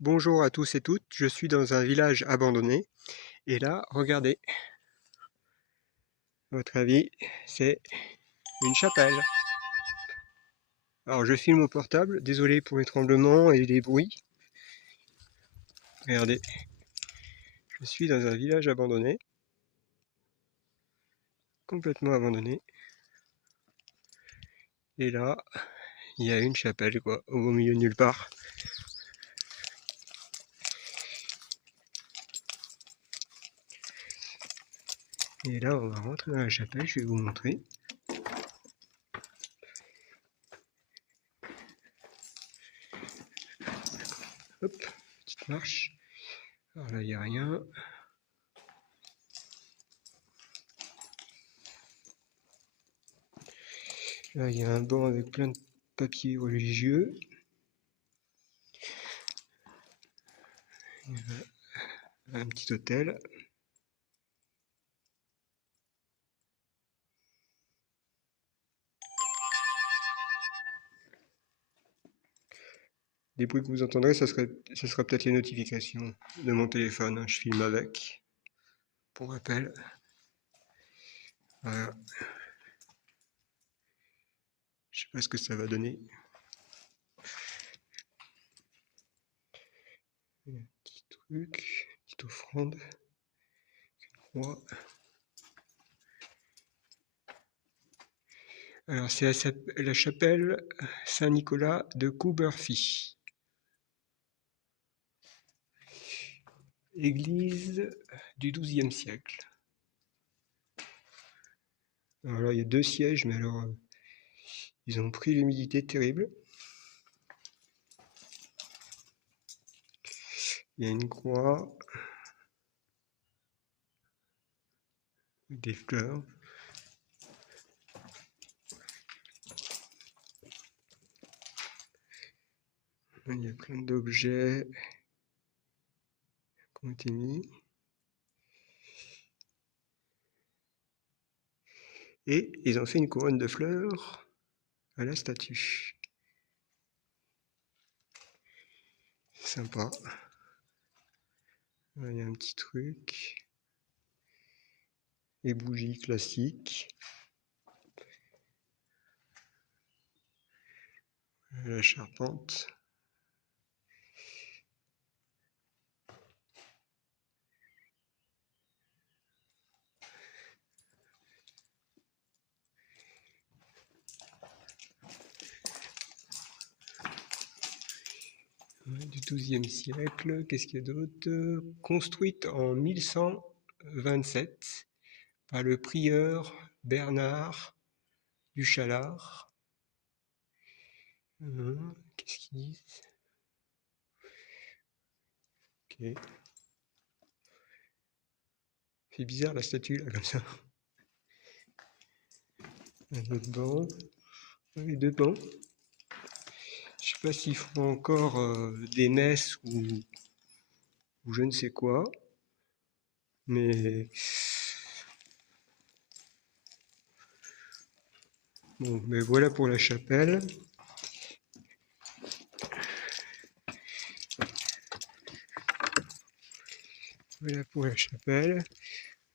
Bonjour à tous et toutes, je suis dans un village abandonné et là, regardez, à votre avis, c'est une chapelle. Alors je filme au portable, désolé pour les tremblements et les bruits. Regardez, je suis dans un village abandonné, complètement abandonné. Et là, il y a une chapelle quoi, au beau milieu de nulle part. Et là, on va rentrer dans la chapelle, je vais vous montrer. Hop, petite marche. Alors là, il n'y a rien. Là, il y a un banc avec plein de papiers religieux. Il y a un petit hôtel. Les bruits que vous entendrez, ça sera peut-être les notifications de mon téléphone, hein. Je filme avec, pour rappel. Voilà. Je sais pas ce que ça va donner. Un petit truc, petite offrande, croix. Alors c'est la chapelle Saint-Nicolas de Coubercy. Église du XIIe siècle. Alors là, il y a deux sièges, mais alors ils ont pris l'humidité terrible. Il y a une croix, des fleurs. Il y a plein d'objets qui ont été mis. Et ils ont fait une couronne de fleurs à la statue. C'est sympa. Là, il y a un petit truc. Les bougies classiques. La charpente. Ouais, du XIIe siècle. Qu'est-ce qu'il y a d'autre? Construite en 1127 par le prieur Bernard du Chalard. Qu'est-ce qu'ils disent? Ok. C'est bizarre la statue là comme ça. Un autre banc. Les deux bancs. Je sais pas s'ils font encore des messes ou je ne sais quoi. Mais bon, mais voilà pour la chapelle. Voilà pour la chapelle.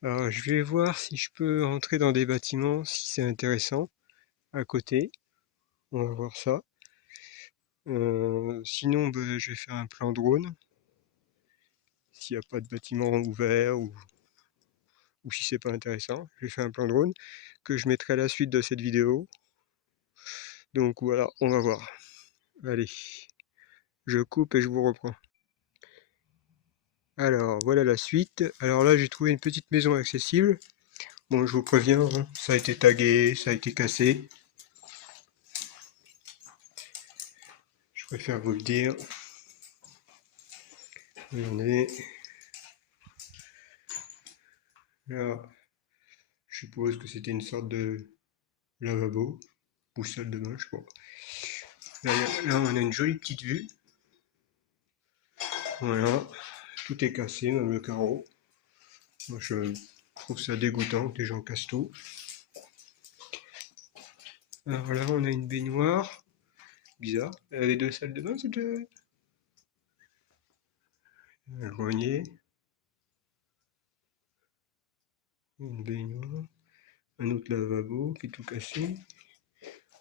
Alors je vais voir si je peux entrer dans des bâtiments, si c'est intéressant, à côté. On va voir ça. Sinon, ben, je vais faire un plan drone. S'il n'y a pas de bâtiment ouvert ou si c'est pas intéressant, je vais faire un plan drone que je mettrai à la suite de cette vidéo. Donc voilà, on va voir. Allez, je coupe et je vous reprends. Alors, voilà la suite. Alors là, j'ai trouvé une petite maison accessible. Bon, je vous préviens, hein, ça a été tagué, ça a été cassé. Je préfère vous le dire. Regardez. Là, je suppose que c'était une sorte de lavabo ou salle de bain, je sais pas. Là, on a une jolie petite vue. Voilà, tout est cassé, même le carreau. Moi, je trouve ça dégoûtant que les gens cassent tout. Alors là, on a une baignoire. Bizarre. Elle avait deux salles de bain, cette... un grenier, une baignoire, un autre lavabo qui est tout cassé.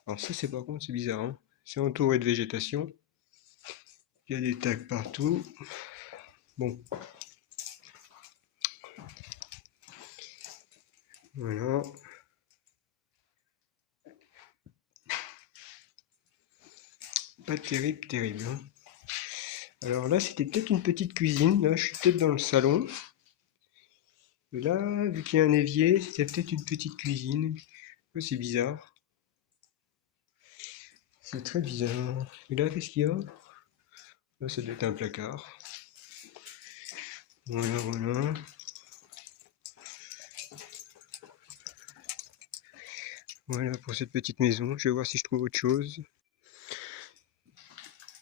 Alors ça, c'est par contre, c'est bizarre, hein. C'est entouré de végétation. Il y a des tags partout. Bon. Voilà. Pas terrible, terrible, hein. Alors là, c'était peut-être une petite cuisine. Là, je suis peut-être dans le salon. Et là, vu qu'il y a un évier, c'était peut-être une petite cuisine. Oh, c'est bizarre. C'est très bizarre. Et là, qu'est-ce qu'il y a? Là, ça doit être un placard. Voilà, voilà. Voilà pour cette petite maison. Je vais voir si je trouve autre chose.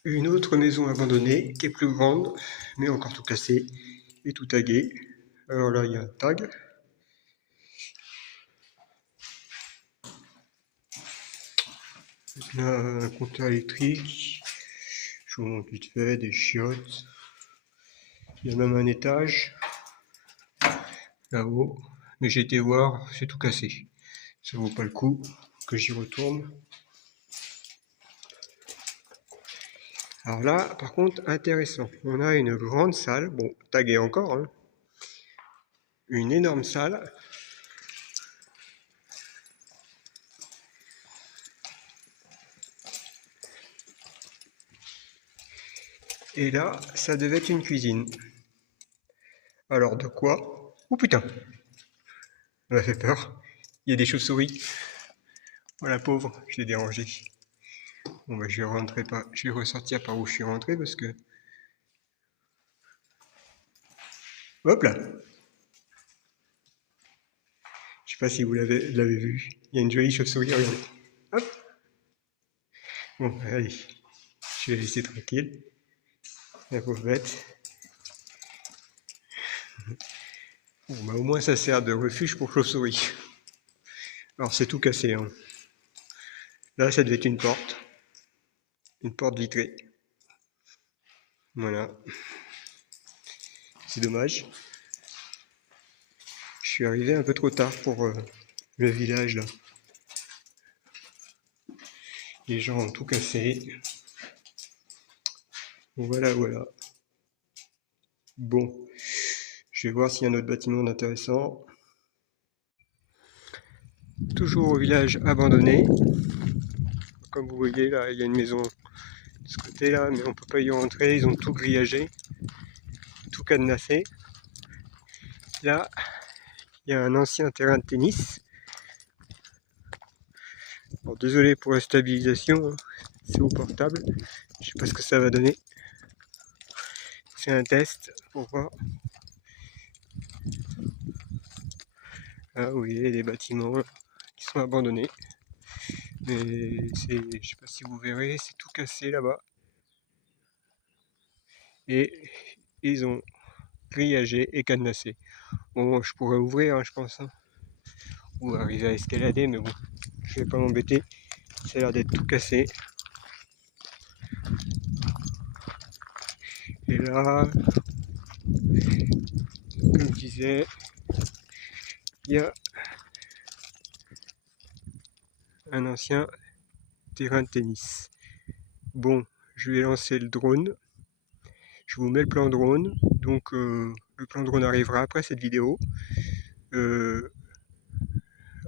Une autre maison abandonnée qui est plus grande, mais encore tout cassée et tout tagué. Alors là, il y a un tag. Là, un compteur électrique. Je vous montre vite fait des chiottes. Il y a même un étage là-haut. Mais j'ai été voir, c'est tout cassé. Ça vaut pas le coup que j'y retourne. Alors là, par contre, intéressant. On a une grande salle, bon, taguée encore, hein. Une énorme salle. Et là, ça devait être une cuisine. Alors de quoi? Oh putain! Ça m'a fait peur. Il y a des chauves-souris. Oh la pauvre, je l'ai dérangé. Bon bah je vais rentrer pas. Je vais ressortir par où je suis rentré parce que. Hop là! Je sais pas si vous l'avez vu. Il y a une jolie chauve-souris, regardez. Hop! Bon, allez. Je vais la laisser tranquille. La pauvre bête. Bon bah au moins ça sert de refuge pour chauve-souris. Alors c'est tout cassé, hein. Là ça devait être une porte. Une porte vitrée. Voilà. C'est dommage. Je suis arrivé un peu trop tard pour le village là. Les gens ont tout cassé. Voilà, voilà. Bon, je vais voir s'il y a un autre bâtiment d'intéressant. Toujours au village abandonné. Comme vous voyez là, il y a une maison de ce côté là, mais on peut pas y rentrer. Ils ont tout grillagé, tout cadenassé. Là, il y a un ancien terrain de tennis. Bon, désolé pour la stabilisation, hein. C'est au portable. Je sais pas ce que ça va donner. C'est un test pour voir. Ah oui, il y a des bâtiments là, qui sont abandonnés. Mais c'est, je sais pas si vous verrez, c'est tout cassé là-bas. Et ils ont grillagé et cadenassé. Bon, je pourrais ouvrir, hein, je pense, hein, ou arriver à escalader, mais bon, je vais pas m'embêter. Ça a l'air d'être tout cassé. Et là, comme je disais, il y a un ancien terrain de tennis. Bon, je vais lancer le drone. Je vous mets le plan drone. Donc, le plan drone arrivera après cette vidéo.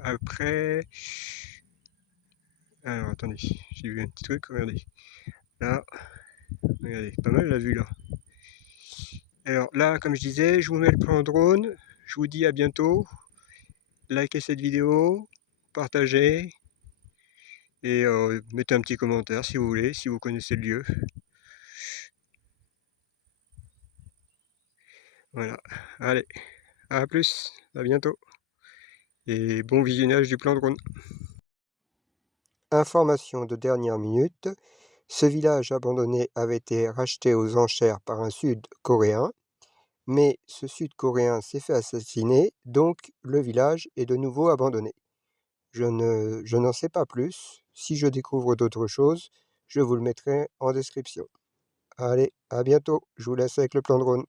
Après... Alors, attendez, j'ai vu un petit truc, regardez. Là, regardez, pas mal la vue là. Alors là, comme je disais, je vous mets le plan drone. Je vous dis à bientôt. Likez cette vidéo, partagez et mettez un petit commentaire si vous voulez, si vous connaissez le lieu. Voilà. Allez, à plus, à bientôt. Et bon visionnage du plan drone. Information de dernière minute. Ce village abandonné avait été racheté aux enchères par un Sud-Coréen. Mais ce Sud-Coréen s'est fait assassiner, donc le village est de nouveau abandonné. Je n'en sais pas plus. Si je découvre d'autres choses, je vous le mettrai en description. Allez, à bientôt. Je vous laisse avec le plan drone.